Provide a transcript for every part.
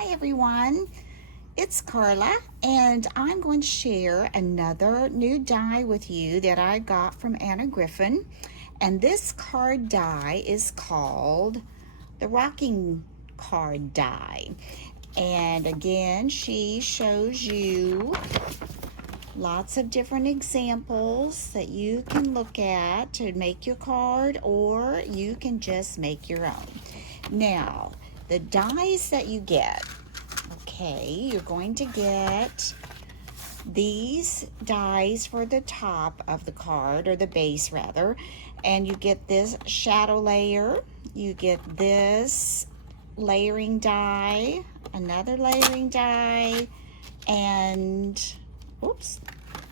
Hi everyone, it's Carla and I'm going to share another new die with you that I got from Anna Griffin. And this card die is called the Rocking Card Die. And again, she shows you lots of different examples that you can look at to make your card, or you can just make your own. Now, the dies that you get, okay, you're going to get these dies for the top of the card, or the base rather, and you get this shadow layer, you get this layering die, another layering die, and oops,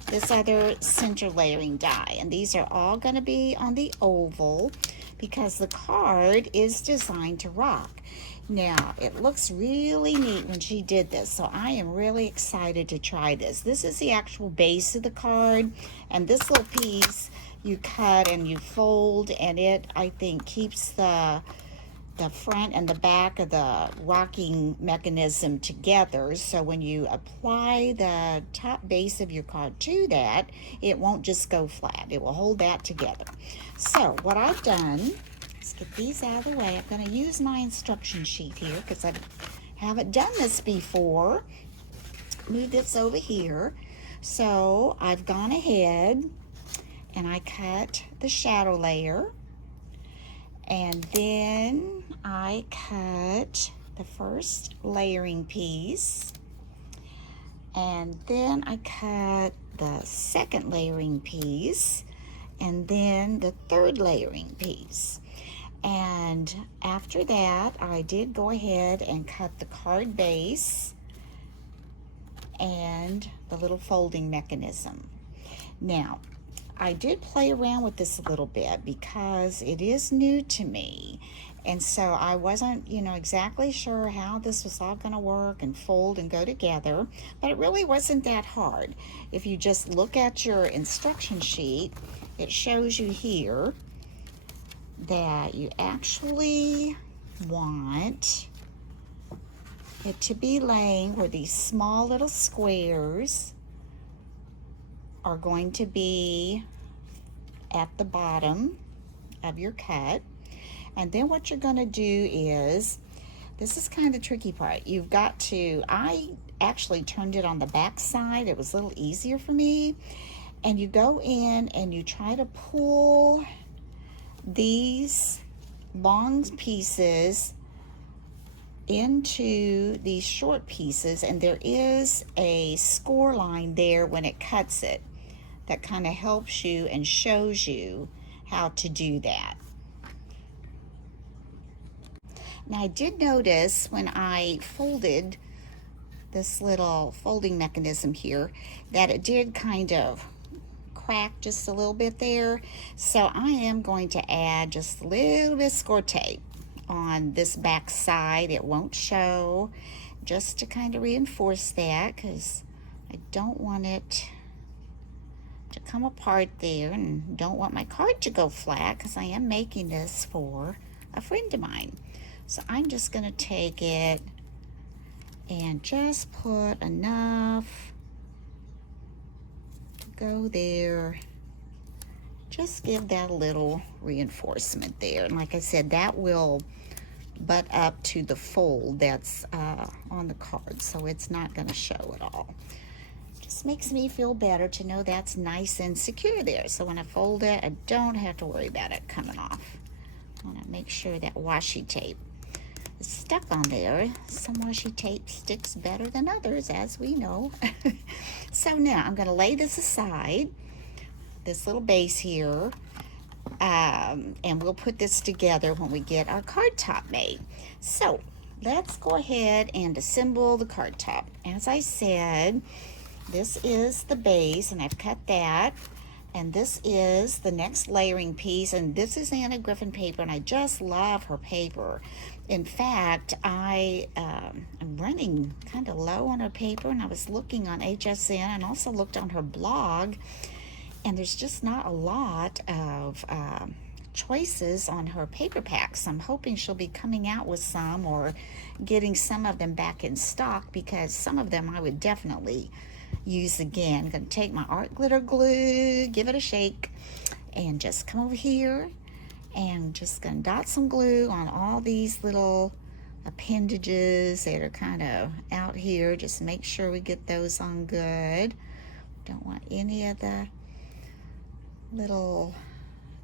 this other center layering die. And these are all going to be on the oval because the card is designed to rock. Now, it looks really neat when she did this, so I am really excited to try this. This is the actual base of the card, and this little piece you cut and you fold, and it, I think, keeps the front and the back of the rocking mechanism together, so when you apply the top base of your card to that, it won't just go flat. It will hold that together. So what I've done, let's get these out of the way. I'm going to use my instruction sheet here because I haven't done this before. Move this over here. So I've gone ahead and I cut the shadow layer, and then I cut the first layering piece, and then I cut the second layering piece, and then the third layering piece. And after that, I did go ahead and cut the card base and the little folding mechanism. Now, I did play around with this a little bit because it is new to me. And so I wasn't, exactly sure how this was all going to work and fold and go together. But it really wasn't that hard. If you just look at your instruction sheet, it shows you here that you actually want it to be laying where these small little squares are going to be at the bottom of your cut. And then what you're going to do is, this is kind of the tricky part. You've got to, I actually turned it on the back side. It was a little easier for me. And you go in and you try to pull these long pieces into these short pieces, and there is a score line there when it cuts it that kind of helps you and shows you how to do that. Now, I did notice when I folded this little folding mechanism here that it did kind of crack just a little bit there. So I am going to add just a little bit of score tape on this back side. It won't show, just to kind of reinforce that, because I don't want it to come apart there, and don't want my card to go flat because I am making this for a friend of mine. So I'm just going to take it and just put enough to go there. Just give that a little reinforcement there. And like I said, that will butt up to the fold that's on the card, so it's not going to show at all. Just makes me feel better to know that's nice and secure there, so when I fold it, I don't have to worry about it coming off. I want to make sure that washi tape is stuck on there. Some washi tape sticks better than others, as we know. So now I'm going to lay this aside, this little base here, and we'll put this together when we get our card top made. So let's go ahead and assemble the card top. As I said, this is the base, and I've cut that. And this is the next layering piece, and this is Anna Griffin paper, and I just love her paper. In fact, I am running kind of low on her paper, and I was looking on HSN and also looked on her blog, and there's just not a lot of choices on her paper packs. I'm hoping she'll be coming out with some or getting some of them back in stock, because some of them I would definitely use again. I'm going to take my art glitter glue, give it a shake, and just come over here and just going to dot some glue on all these little appendages that are kind of out here. Just make sure we get those on good. Don't want any of the little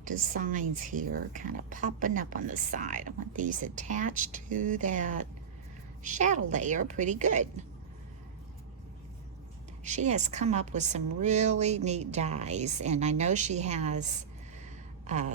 designs here kind of popping up on the side. I want these attached to that shadow layer pretty good. She has come up with some really neat dies, and I know she has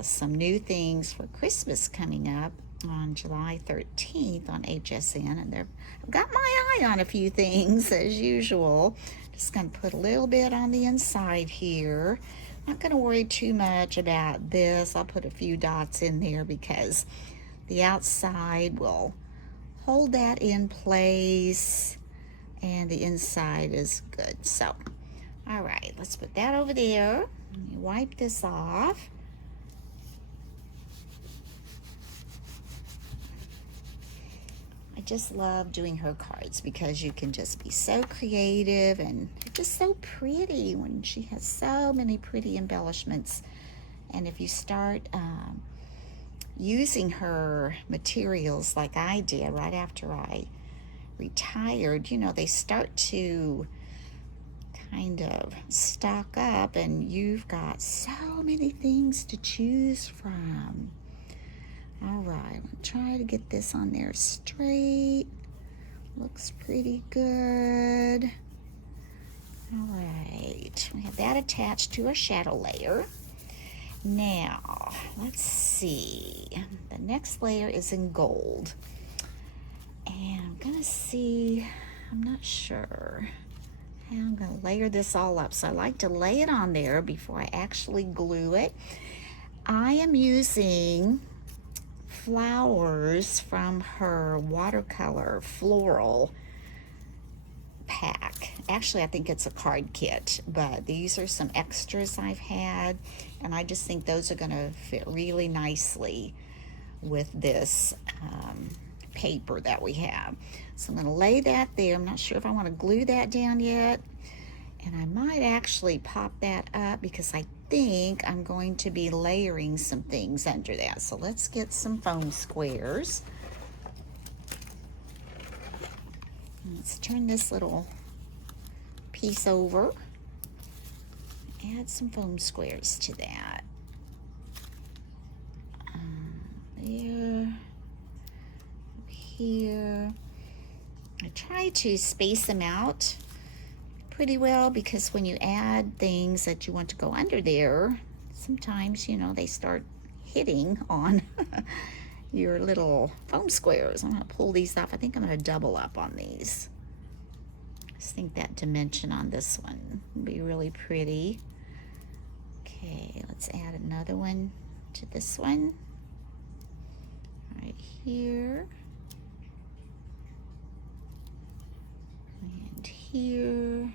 some new things for Christmas coming up on July 13th on HSN, and I've got my eye on a few things as usual. Just going to put a little bit on the inside here. Not going to worry too much about this. I'll put a few dots in there because the outside will hold that in place and the inside is good. So, all right, let's put that over there. Let me wipe this off. I just love doing her cards because you can just be so creative, and they're just so pretty when she has so many pretty embellishments. And if you start using her materials like I did right after I retired, you know, they start to kind of stock up and you've got so many things to choose from. All right, I'm gonna try to get this on there straight. Looks pretty good. All right, we have that attached to a shadow layer. Now, let's see. The next layer is in gold. And I'm gonna see, I'm not sure how I'm gonna layer this all up. So I like to lay it on there before I actually glue it. I am using flowers from her watercolor floral pack. Actually, I think it's a card kit, but these are some extras I've had, and I just think those are going to fit really nicely with this paper that we have. So I'm going to lay that there. I'm not sure if I want to glue that down yet, and I might actually pop that up because I think I'm going to be layering some things under that. So let's get some foam squares. Let's turn this little piece over. Add some foam squares to that. There. Here. I try to space them out pretty well because when you add things that you want to go under there, sometimes, you know, they start hitting on your little foam squares. I'm going to pull these off. I think I'm going to double up on these. I just think that dimension on this one will be really pretty. Okay, let's add another one to this one. Right here. And here.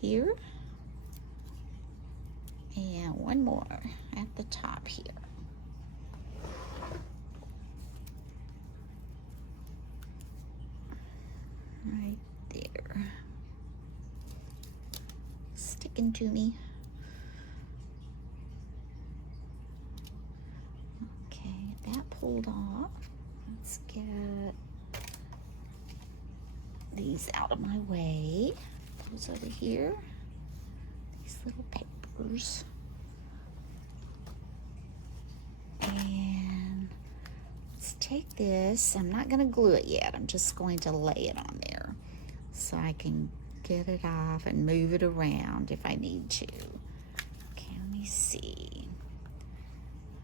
Here. And one more at the top here. Right there. Sticking to me. Okay, that pulled off. Let's get these out of my way. Those over here. These little papers. And let's take this. I'm not going to glue it yet. I'm just going to lay it on there so I can get it off and move it around if I need to. Okay, let me see.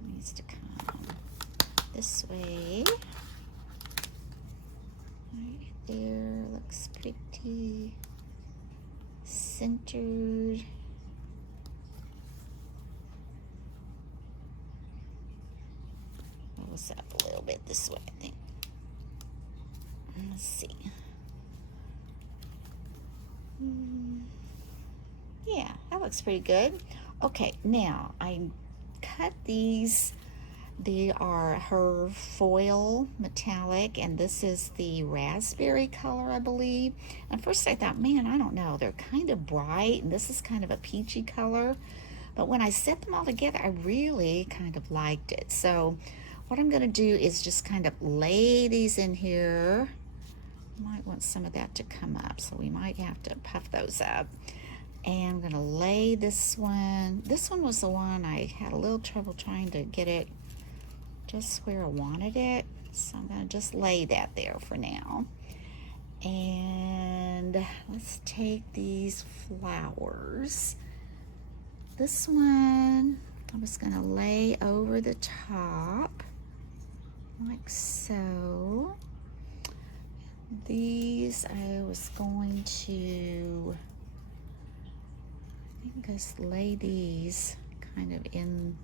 It needs to come this way. Right there. Looks pretty centered. Let's up a little bit this way, I think. Let's see. Yeah, that looks pretty good. Okay, now I cut these. They are her foil metallic, and this is the raspberry color, I believe. And first I thought, man, I don't know, they're kind of bright, and this is kind of a peachy color. But when I set them all together, I really kind of liked it. So what I'm going to do is just kind of lay these in here. Might want some of that to come up, so we might have to puff those up. And I'm going to lay this one. This one was the one I had a little trouble trying to get it just where I wanted it. So I'm going to just lay that there for now. And let's take these flowers. This one I'm just going to lay over the top like so. These I was going to, I think, just lay these kind of in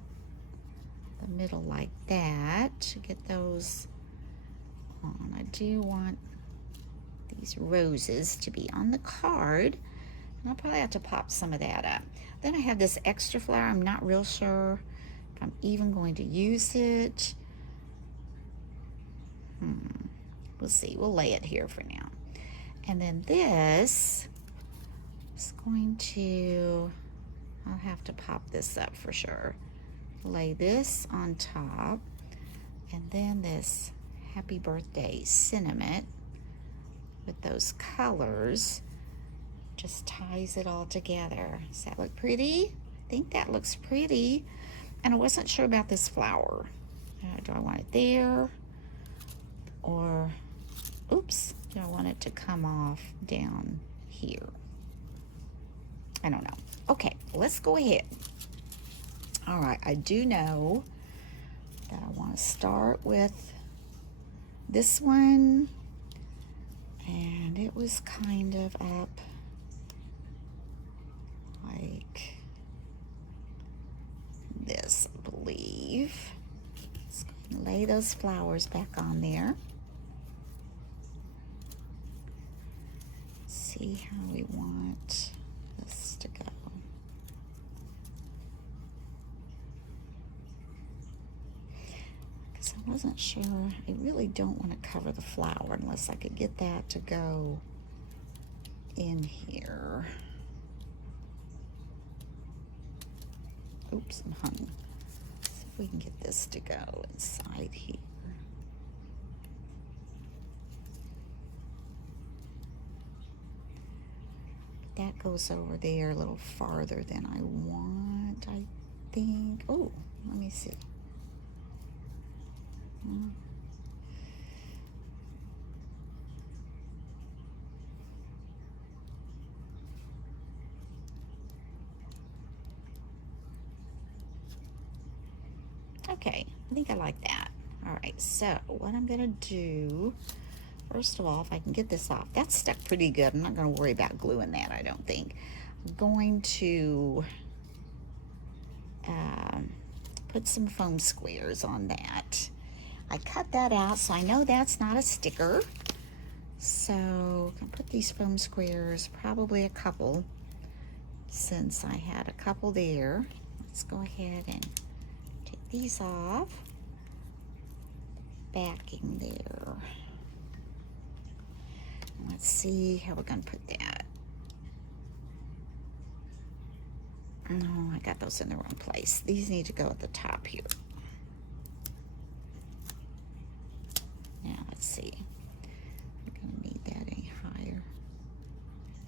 the middle like that to get those on. I do want these roses to be on the card, and I'll probably have to pop some of that up. Then I have this extra flower. I'm not real sure if I'm even going to use it. We'll see. We'll lay it here for now. And then this is going to, I'll have to pop this up for sure. Lay this on top, and then this happy birthday sentiment with those colors just ties it all together. Does that look pretty? I think that looks pretty. And I wasn't sure about this flower. Do I want it there, or oops, do I want it to come off down here? I don't know. Okay, let's go ahead. All right, I do know that I want to start with this one, and it was kind of up like this, I believe. Let's go and lay those flowers back on there. See how we want this to go. Because I wasn't sure. I really don't want to cover the flower unless I could get that to go in here. Oops, I'm hung. Let's see if we can get this to go inside here. That goes over there a little farther than I want, I think. Oh, let me see. Okay, I think I like that. All right, so what I'm gonna do, first of all, if I can get this off, that's stuck pretty good. I'm not gonna worry about gluing that, I don't think. I'm going to put some foam squares on that. I cut that out, so I know that's not a sticker. So I'm gonna put these foam squares, probably a couple, since I had a couple there. Let's go ahead and take these off. Backing there. Let's see how we're gonna put that. No, I got those in the wrong place. These need to go at the top here. Now let's see. We're gonna need that any higher.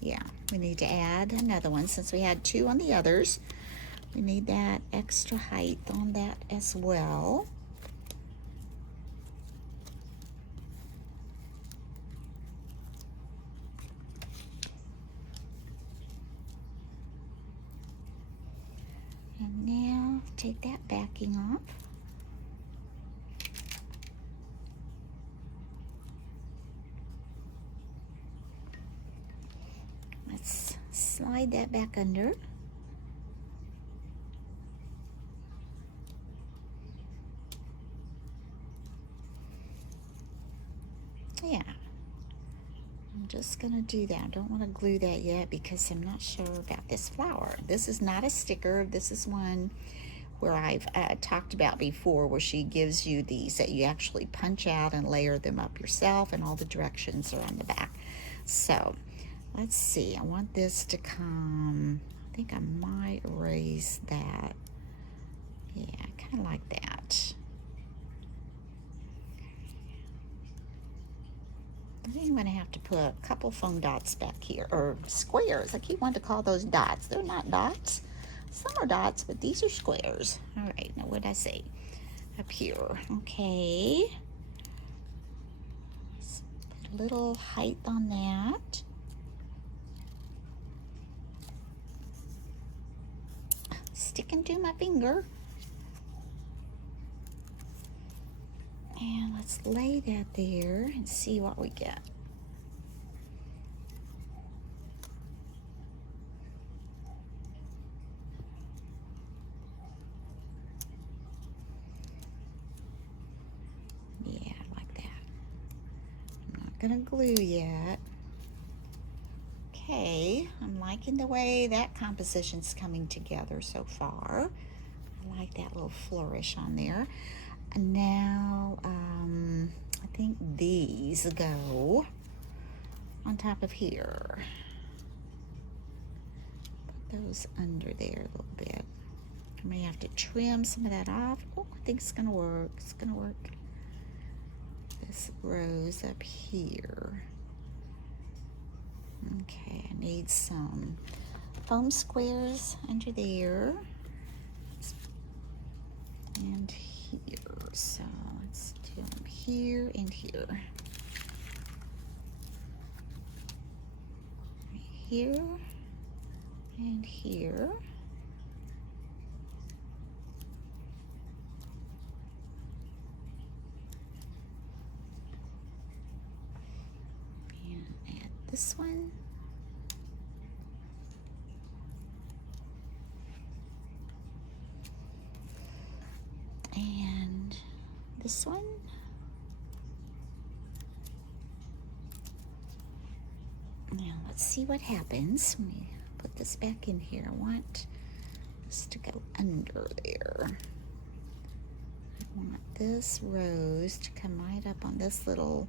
Yeah, we need to add another one since we had two on the others. We need that extra height on that as well. And now take that backing off. Let's slide that back under. Yeah. just gonna do that. I don't want to glue that yet because I'm not sure about this flower. This is not a sticker. This is one where I've talked about before, where she gives you these that you actually punch out and layer them up yourself, and all the directions are on the back. So let's see, I want this to come, I think I might erase that. Yeah, I kind of like that. I think I'm going to have to put a couple foam dots back here, or squares. I keep wanting to call those dots. They're not dots. Some are dots, but these are squares. All right, now what did I say? Up here. Okay. Let's put a little height on that. Sticking to my finger. And let's lay that there and see what we get. Yeah, I like that. I'm not gonna glue yet. Okay, I'm liking the way that composition's coming together so far. I like that little flourish on there. And now, I think these go on top of here. Put those under there a little bit. I may have to trim some of that off. Oh, I think it's gonna work. It's gonna work. This rose up here. Okay, I need some foam squares under there. And here. So let's do them here and here. Right here and here. And add this one. And this one. Now let's see what happens when we put this back in here. I want this to go under there. I want this rose to come right up on this little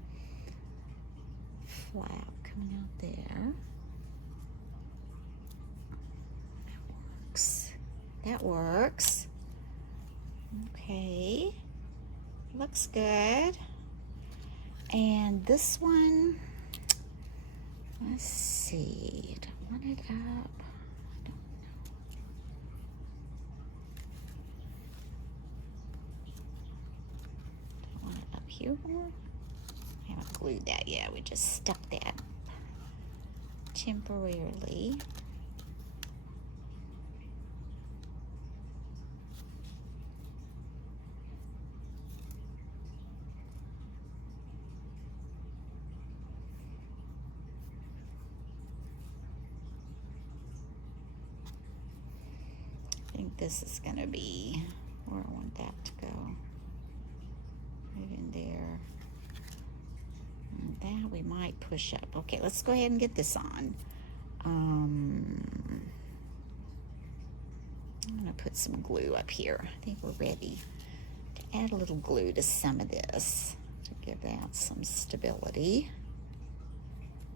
flap coming out there. That works. That works. Okay, looks good. And this one, let's see, do I want it up? I don't know. Do I want it up here more? I haven't glued that yet. We just stuck that temporarily. I think this is gonna be where I want that to go. Right in there. And that we might push up. Okay, let's go ahead and get this on. I'm gonna put some glue up here. I think we're ready to add a little glue to some of this to give that some stability.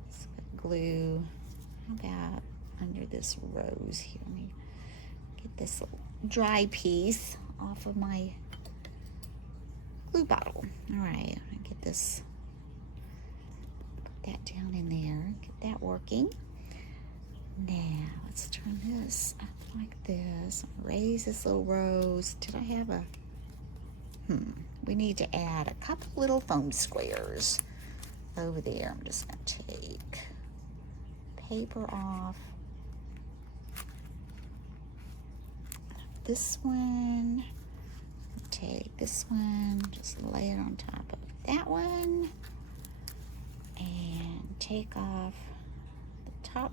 Let's put glue, how about under this rose here? Let me get this little dry piece off of my glue bottle. All right, I get this, put that down in there, get that working. Now let's turn this up like this. Raise this little rose. Did I have a, we need to add a couple little foam squares over there. I'm just gonna take paper off. This one, take this one, just lay it on top of that one, and take off the top.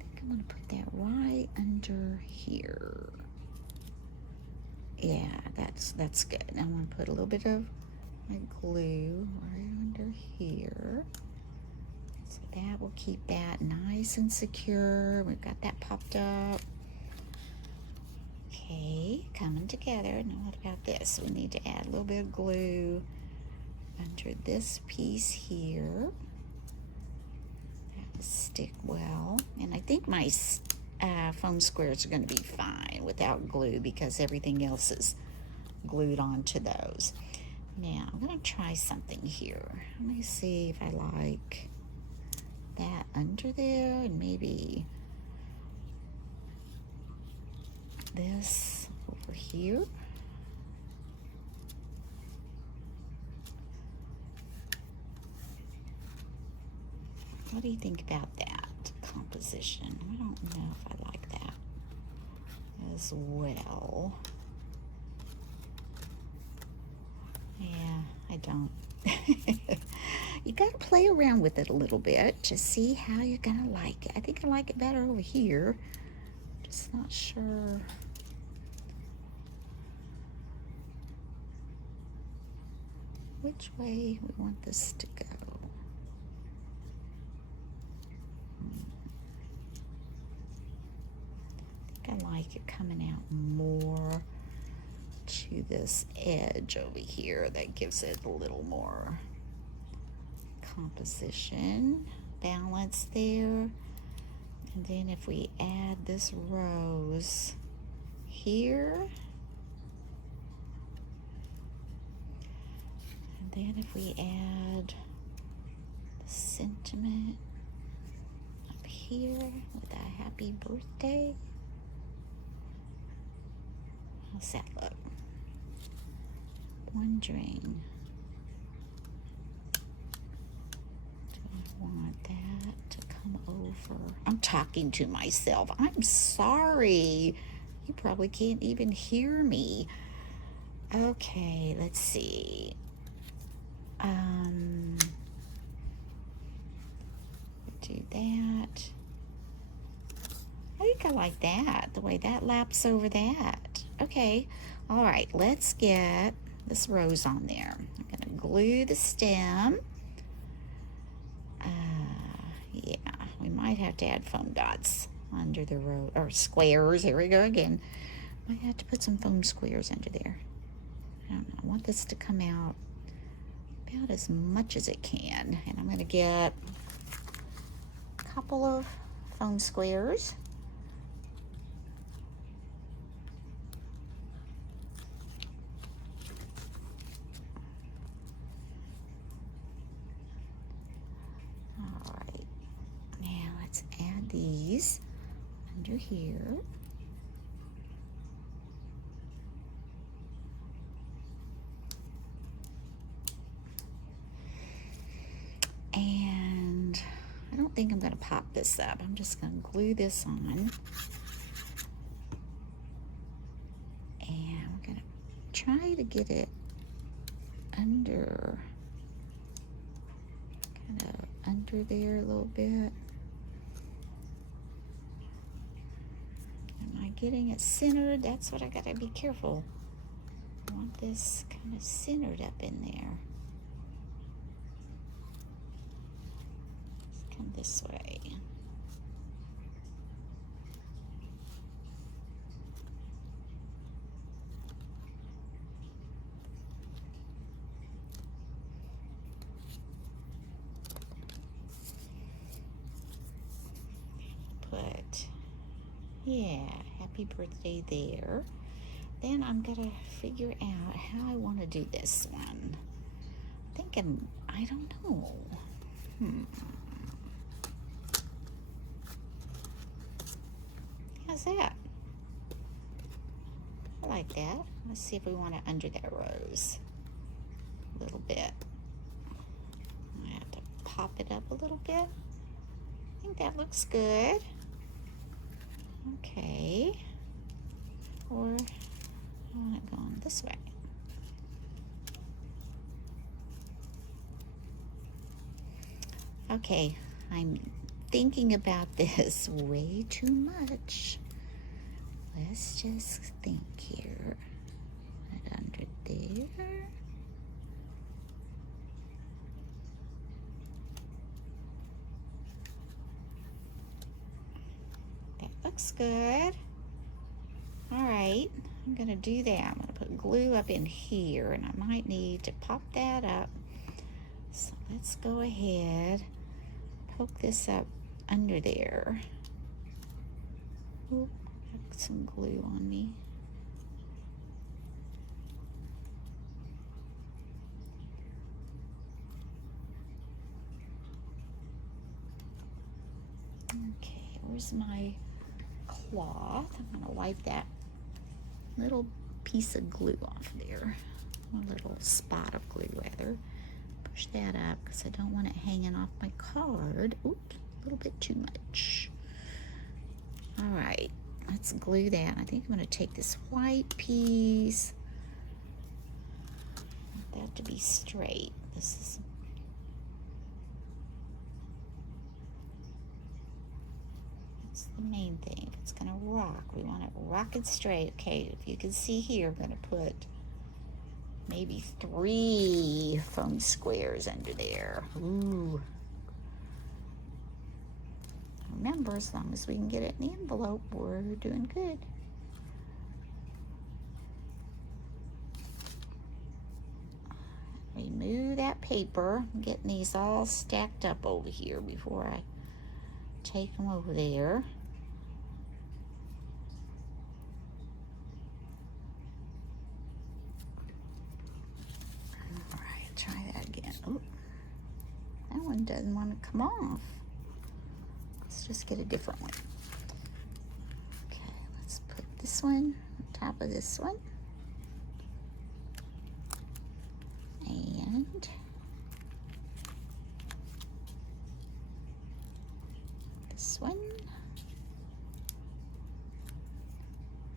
I think I'm gonna put that right under here. Yeah, that's good. I'm gonna put a little bit of my glue right under here. So that will keep that nice and secure. We've got that popped up. Okay, coming together. Now what about this? We need to add a little bit of glue under this piece here. That will stick well. And I think my foam squares are going to be fine without glue because everything else is glued onto those. Now I'm going to try something here. Let me see if I like that under there, and maybe this over here. What do you think about that composition? I don't know if I like that as well. Yeah, I don't. You got to play around with it a little bit to see how you're going to like it. I think I like it better over here. Just not sure. Which way we want this to go. I think I like it coming out more to this edge over here. That gives it a little more composition, balance there. And then if we add this rose here, and then if we add the sentiment up here with a happy birthday, how's that look? Wondering, do I want that to come over? I'm talking to myself. I'm sorry. You probably can't even hear me. Okay, let's see. Do that. I think I like that, the way that laps over that. Okay, all right, let's get this rose on there. I'm gonna glue the stem. Yeah, we might have to add foam dots under the rose, or squares. Here we go again. Might have to put some foam squares under there. I don't know. I want this to come out about as much as it can, and I'm going to get a couple of foam squares. All right, now let's add these under here. And I don't think I'm going to pop this up. I'm just going to glue this on. And we're going to try to get it under, kind of under there a little bit. Am I getting it centered? That's what I got to be careful. I want this kind of centered up in there. Come this way. Put, yeah, happy birthday there. Then I'm gonna figure out how I want to do this one. Thinking, I don't know. How's that? I like that. Let's see if we want it under that rose a little bit. I have to pop it up a little bit. I think that looks good. Okay. Or I want it going this way. Okay, I'm thinking about this way too much. Let's just think here. Put it under there. looks good. All right, I'm gonna do that. I'm gonna put glue up in here, and I might need to pop that up. So let's go ahead, poke this up under there. Oop, got some glue on me. Okay, where's my cloth? I'm gonna wipe that little piece of glue off there. A little spot of glue rather. Push that up because I don't want it hanging off my card. Oops, a little bit too much. All right, let's glue that. I think I'm gonna take this white piece. I want that to be straight. That's the main thing. If it's gonna rock, we want it rocking straight. Okay, if you can see here, I'm gonna put maybe 3 foam squares under there. Ooh. Remember, as long as we can get it in the envelope, we're doing good. Remove that paper. I'm getting these all stacked up over here before I take them over there. All right, try that again. Oh, that one doesn't want to come off. Let's just get a different one. Okay, let's put this one on top of this one. And this one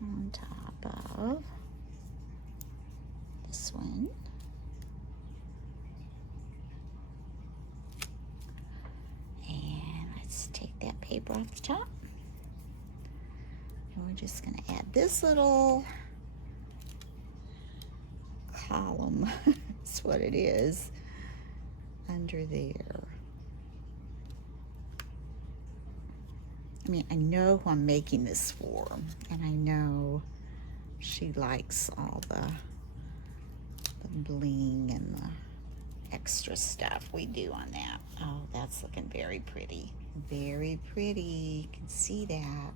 on top of this one. And let's take that paper off the top. And we're just going to add this little column. That's what it is under there. I mean, I know who I'm making this for, and I know she likes all the bling and the extra stuff we do on that. Oh, that's looking very pretty. Very pretty. You can see that.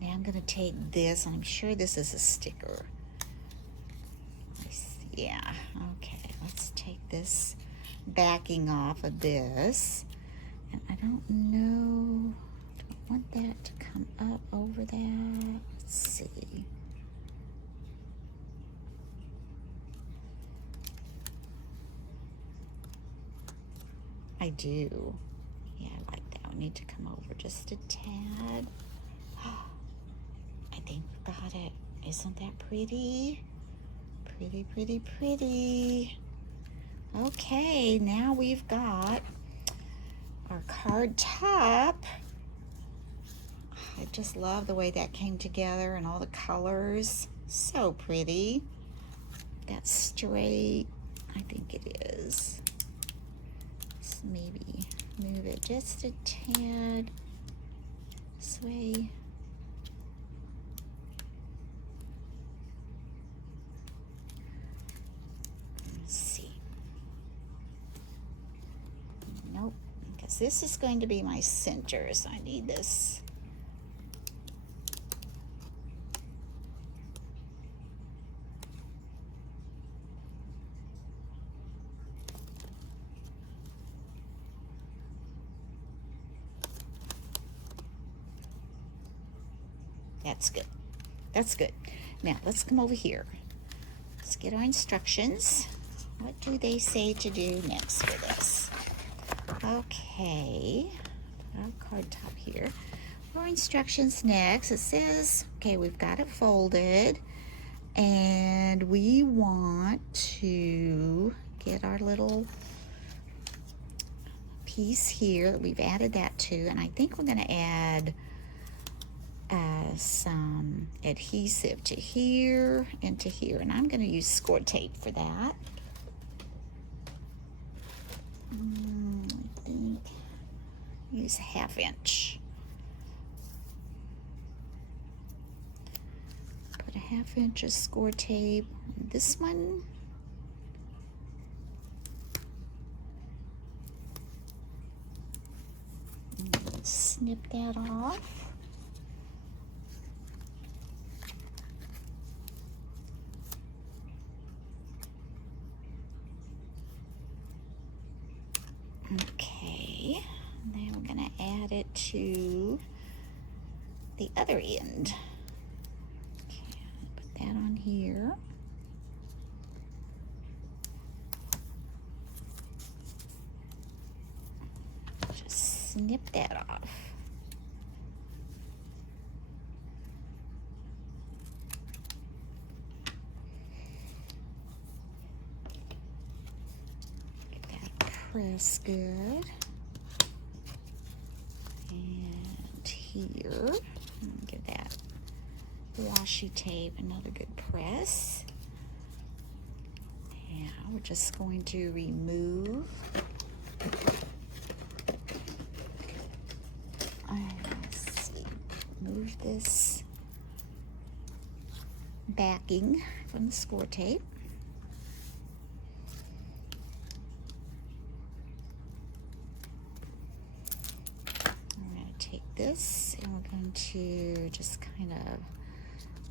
Now I'm going to take this, and I'm sure this is a sticker. Yeah, okay, let's take this backing off of this. And I don't know, do I want that to come up over that? Let's see. I do. Yeah, I like that. We need to come over just a tad. I think we got it. Isn't that pretty? Pretty, pretty, pretty. Okay, now we've got our card top. I just love the way that came together and all the colors. So pretty. That's straight. I think it is. Let's maybe move it just a tad this way. Nope, because this is going to be my center, so I need this. That's good. That's good. Now, let's come over here. Let's get our instructions. What do they say to do next for this? Okay, our card top here. Our instructions next, it says, okay, we've got it folded, and we want to get our little piece here that we've added that to, and I think we're going to add some adhesive to here and to here, and I'm going to use score tape for that. I think use a 1/2 inch. Put a 1/2 inch of score tape on this one. And snip that off. Okay, and then we're going to add it to the other end. Okay, put that on here. Just snip that off. Get that press good. And here, give that washi tape another good press. Now we're just going to remove move this backing from the score tape. I'm going to take this and we're going to just kind of,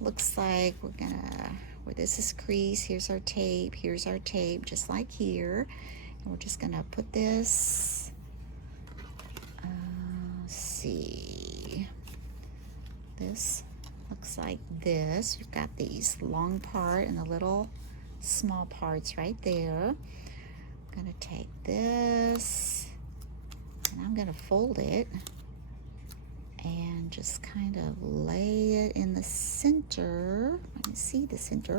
looks like we're going to, where this is crease, here's our tape, just like here. And we're just going to put this, let's see, this looks like this. We've got these long part and the little small parts right there. I'm going to take this and I'm going to fold it and just kind of lay it in the center. Let me see the center.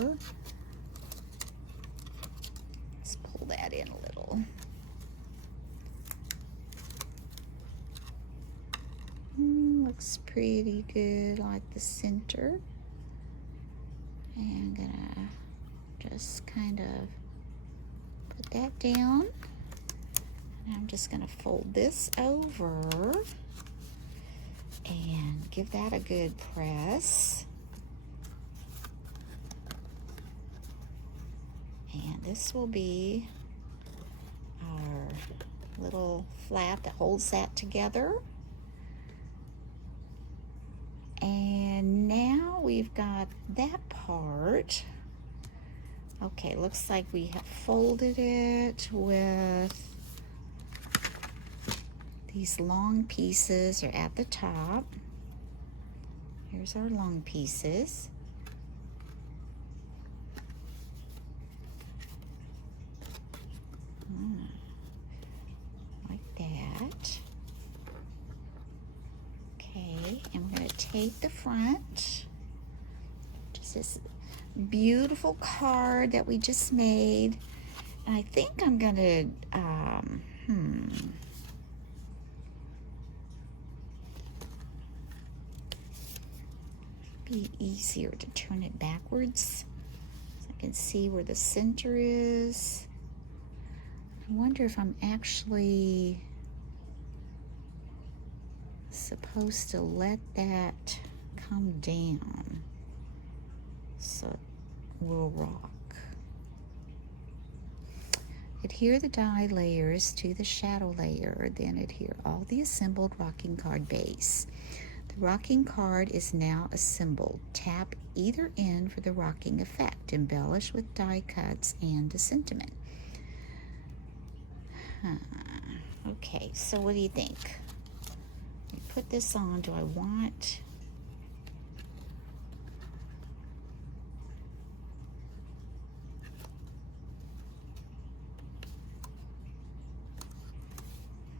Let's pull that in a little. Looks pretty good like the center. And I'm gonna just kind of put that down. And I'm just gonna fold this over and give that a good press. And this will be our little flap that holds that together. And now we've got that part. Okay, looks like we have folded it with these long pieces are at the top. Here's our long pieces. Like that. Okay, and we're going to take the front, just this beautiful card that we just made. And I think I'm going to, be easier to turn it backwards so I can see where the center is. I wonder if I'm actually supposed to let that come down so it will rock. Adhere the die layers to the shadow layer, then adhere all the assembled rocking card base. The rocking card is now assembled. Tap either end for the rocking effect. Embellish with die cuts and a sentiment. Okay, so what do you think? Put this on. Do I want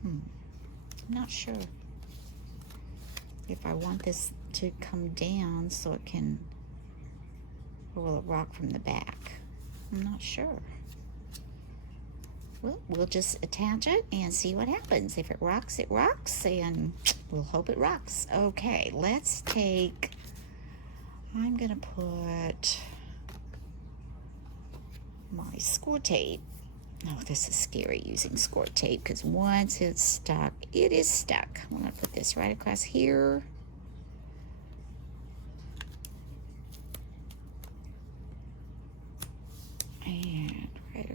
I'm not sure if I want this to come down so it can, or will it rock from the back? I'm not sure. Well, we'll just attach it and see what happens. If it rocks, and we'll hope it rocks. Okay, let's take, I'm gonna put my score tape. Oh, this is scary using score tape because once it's stuck, it is stuck. I'm gonna put this right across here.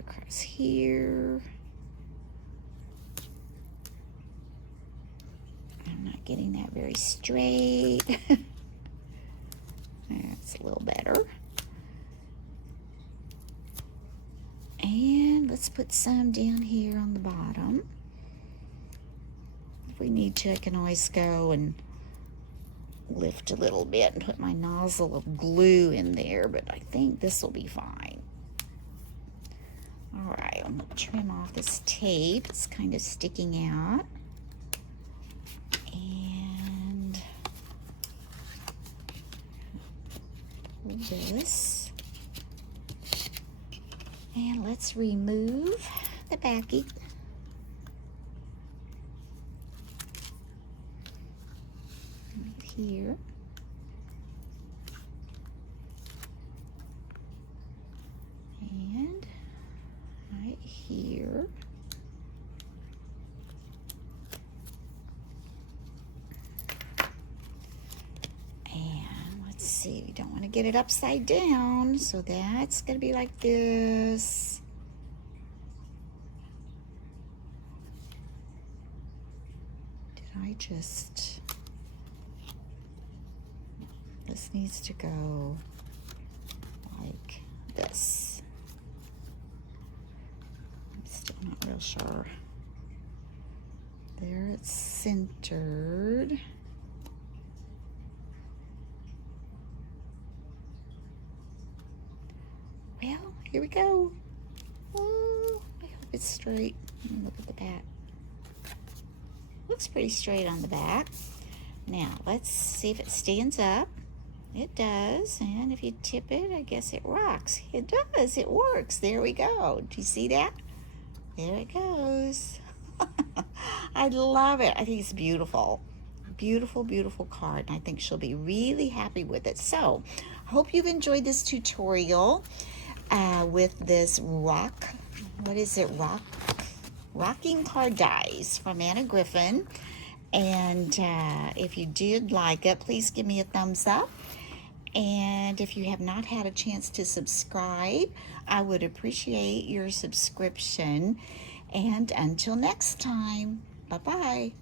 across here. I'm not getting that very straight. That's a little better. And let's put some down here on the bottom. If we need to, I can always go and lift a little bit and put my nozzle of glue in there, but I think this will be fine. All right, I'm going to trim off this tape. It's kind of sticking out. And pull this. And let's remove the backing. Right here. And right here. And let's see, we don't want to get it upside down, so that's going to be like this. Did I just... This needs to go like this. I'm still not real sure. There, it's centered. Well, here we go. Oh, I hope it's straight. Let me look at the back. Looks pretty straight on the back. Now, let's see if it stands up. It does, and if you tip it, I guess it rocks. It does, it works. There we go. Do you see that? There it goes. I love it. I think it's beautiful. Beautiful, beautiful card, and I think she'll be really happy with it. So, I hope you've enjoyed this tutorial with this rocking card dies from Anna Griffin. And if you did like it, please give me a thumbs up. And if you have not had a chance to subscribe, I would appreciate your subscription. And until next time, bye-bye.